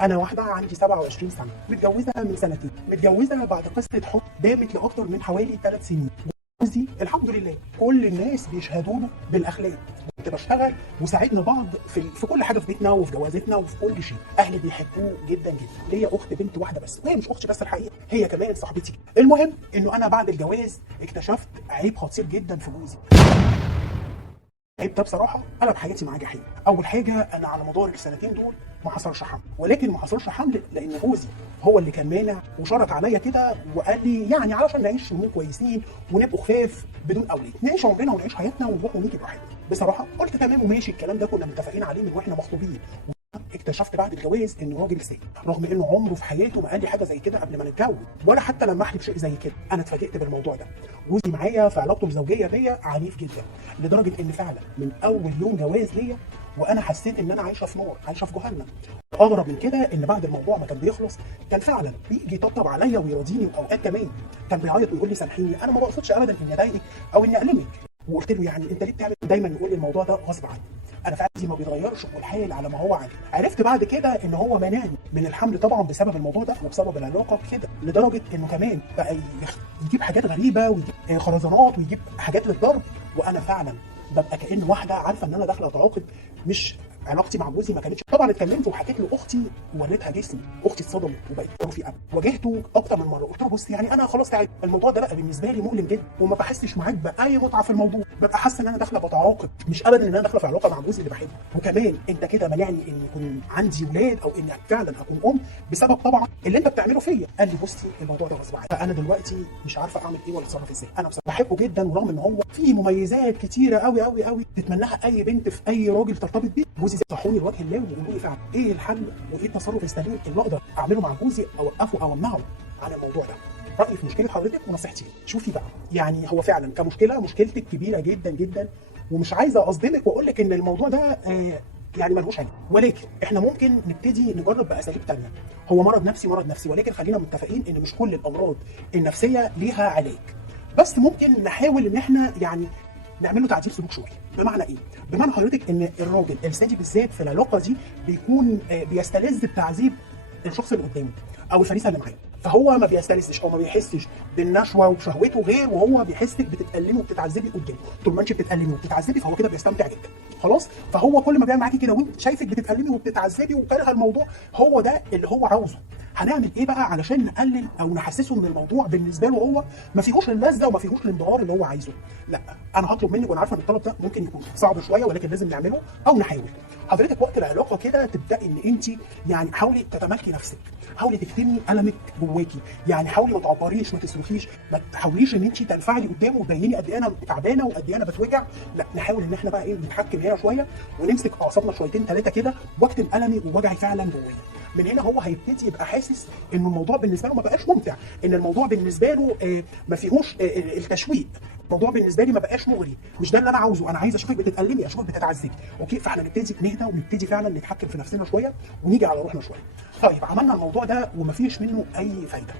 انا واحده عندي 27 سنه، متجوزه من سنتين، متجوزه بعد قصه حب دامت لاكتر من حوالي 3 سنين. جوزي الحمد لله كل الناس بيشهدوا له بالاخلاق. كنت بشتغل وساعدنا بعض في كل حاجه في بيتنا وفي جوازتنا وفي كل شيء. اهلي بيحبوه جدا جدا. ليا اخت بنت واحده بس، وهي مش اختي بس الحقيقه، هي كمان صاحبتي. المهم انه انا بعد الجواز اكتشفت عيب خطير جدا في جوزي. العيب ده بصراحه قلب حياتي معاه جحيم. اول حاجه، انا على مدار السنتين دول ما حصلش حمل، ولكن ما حصلش حمل لان جوزي هو اللي كان مانع وشرط عليا كده وقال لي يعني علشان نعيش يومين كويسين ونبقوا خفاف بدون اولاد، نعيش عمرنا ونعيش حياتنا ونروح ونيجي براحتنا. بصراحه قلت تمام وماشي، الكلام ده كنا متفقين عليه من واحنا مخطوبين. اكتشفت بعد الجواز انه راجل سيء، رغم انه عمره في حياته ما قال لي حاجه زي كده قبل ما نتجوز، ولا حتى لمح لي بشيء زي كده. انا اتفاجئت بالموضوع ده. جوزي معايا في علاقته الزوجيه بيا عنيف جدا، لدرجه ان فعلا من اول يوم جواز ليا وانا حسيت ان انا عايشه في نار، عايشه في جهنم. اغرب من كده ان بعد الموضوع ما كان بيخلص كان فعلا بيجي يطبطب عليا ويراضيني، واوقات كمان كان بيعيط ويقول لي سامحيني، انا ما بقصدش ابدا اني اضايقك او اني المك. وقلت له يعني انت ليه بتعمل؟ دايما يقول لي الموضوع ده غصب عني. انا فعلا ما بيتغيرش والحال على ما هو عليه. عرفت بعد كده ان هو منعني من الحمل طبعا بسبب الموضوع ده وبسبب العلاقه كده، لدرجه انه كمان بقى يجيب حاجات غريبه ويجيب خرزانات ويجيب حاجات للضرب، وانا فعلا ببقى كأن واحده عارفه ان انا داخله اتعاقد. مش علاقتي مع جوزي ما كانتش، طبعا اتكلمت وحكيت لاختي ووريتها جسمي. اختي اتصدمت وبقت في قلب. واجهته اكتر من مره، قلت له بص يعني انا خلاص تعبت، الموضوع ده بقى بالنسبه لي مؤلم جدا وما بحسش معاك باي متعه في الموضوع، ببقى حاسه ان انا داخله بتعاقد، مش ابدا ان انا داخله في علاقه مع جوزي اللي بحبه. وكمان انت كده مانعني ان يكون عندي ولاد او اني فعلا اكون ام بسبب طبعا اللي انت بتعمله فيا. قال لي بصي الموضوع ده غصب عني، فانا دلوقتي مش عارفه اعمل ايه ولا اتصرف ازاي. انا بصراحه بحبه جدا، ورغم ان هو فيه مميزات كتيره قوي قوي قوي تتمناها اي بنت في اي راجل ترتبط بيه. جوزي صحوني لوجه الله ويقولوا لي فعلا ايه الحل وايه التصرف السليم اللي اقدر اعمله مع جوزي، اوقفه او امنعه عن الموضوع ده. رايي في مشكله حضرتك ونصيحتي. شوفي بقى، يعني هو فعلا كمشكله مشكلتك كبيره جدا جدا، ومش عايزه اصدمك واقول لك ان الموضوع ده يعني ملهوش حل، ولكن احنا ممكن نبتدي نجرب باساليب ثانيه. هو مرض نفسي مرض نفسي، ولكن خلينا متفقين ان مش كل الامراض النفسيه ليها علاج، بس ممكن نحاول ان احنا يعني نعمل له تعديل سلوك شويه. بمعنى ايه؟ بمعنى حضرتك ان الراجل الثدي بالذات في العلاقه دي بيكون بيستلذ بتعذيب الشخص اللي قدامه او الفريسه اللي معاه، فهو ما بيستلذش او ما بيحسش بالنشوه وشهوته غير وهو بيحسك بتتألمي وبتتعذبي قدامه. طول ما انت بتتألمي وبتتعذبي فهو كده بيستمتع جدا، خلاص. فهو كل ما بيعمل معاكي كده وانت شايفك بتتألمي وبتتعذبي وكاره الموضوع، هو ده اللي هو عاوزه. هنعمل ايه بقى علشان نقلل او نحسسه ان الموضوع بالنسبه له هو ما فيهوش اللذه وما فيهوش الانبهار اللي هو عايزه؟ لا، انا هطلب منك وانا عارفه ان الطلب ده ممكن يكون صعب شويه، ولكن لازم نعمله او نحاول. حضرتك وقت العلاقه كده تبداي ان انت يعني حاولي تتمالكي نفسك، حاولي تكتمي المك جواكي، يعني حاولي ما تعبريش، ما تصرخيش، ما تحاوليش ان انت تنفعلي قدامه وتبيني قد ايه انا تعبانه وقد ايه انا بتوجع. لا، نحاول ان احنا بقى ايه نتحكم هنا شويه ونمسك اعصابنا شويتين ثلاثه كده، واكتم المي ووجعي فعلا جوايا. من هنا هو هيبتدي يبقى حاسس ان الموضوع بالنسبه له ما بقاش ممتع، ان الموضوع بالنسبه له ما فيهوش التشويق، الموضوع بالنسبه لي ما بقاش مغري، مش ده اللي انا عاوزه. انا عايز اشوفك بتتألمي، اشوفك بتتعذبي. اوكي، فاحنا نبتدي نهدى ونبتدي فعلا نتحكم في نفسنا شويه ونيجي على روحنا شويه. طيب عملنا الموضوع ده ومفيش منه اي فايده،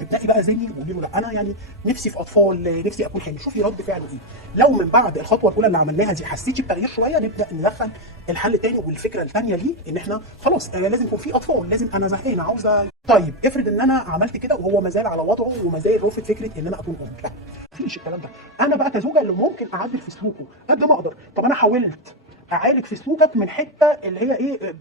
ابدأي بقى زني وقولي له لا انا يعني نفسي في اطفال، نفسي اكون حامل. شوفي رد فعله ايه. لو من بعد الخطوه الاولى اللي عملناها دي حسيتي بتغيير شويه، نبدا ندخل الحل الثاني والفكره الثانيه ليه ان احنا خلاص لازم يكون في اطفال، لازم انا زهقانه عاوزه. طيب افرض ان انا عملت كده وهو ما زال على وضعه وما زال رافض فكره ان انا اكون ام. لا، مفيش الكلام ده. انا بقى كزوجه اللي ممكن اعدل في سلوكه قد ما اقدر. طب انا حاولت اعالج في سلوكك من حته اللي هي ايه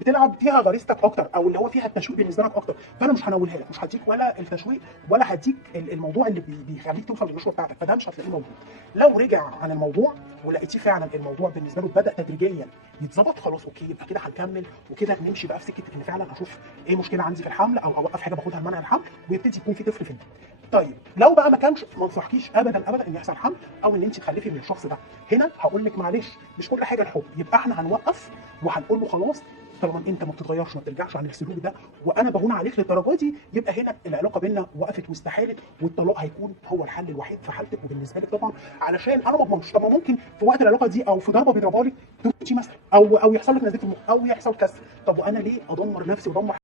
بتلعب فيها غريزتك اكتر او اللي هو فيها التشويق بالنسبه لك اكتر، فانا مش هنولها لك، مش هديك ولا التشويق ولا هديك الموضوع اللي بيخليك توصل للنشوه بتاعتك، فده مش هتلاقيه موجود. لو رجع عن الموضوع ولقيتيه فعلا الموضوع بالنسبه له بدا تدريجيا يتظبط، خلاص اوكي، يبقى كده هنكمل وكده نمشي بقى في سكه ان فعلا اشوف ايه مشكله عندي في الحمل او اوقف حاجه باخدها لمنع الحمل ويبتدي يكون في طفل في البيت. طيب لو بقى ما كانش، ما انصحكيش ابدا ابدا ان يحصل حمل او ان انت تخلفي من الشخص ده. هنا هقول لك معلش، مش كل حاجه الحب، يبقى احنا هنوقف وهنقول له خلاص طالما انت ما بتتغيرش ما بترجعش عن السلوك ده وانا بهون عليك للدرجه دي، يبقى هنا العلاقه بينا وقفت واستحالت، والطلاق هيكون هو الحل الوحيد في حالتك وبالنسبه لك طبعا. علشان انا ما اضمنش، طب ما ممكن في وقت العلاقه دي او في ضربه بيضربها لك تموتي مثلا او يحصل لك نزيف في المخ او يحصل كسر. طب وانا ليه ادمر نفسي وادمر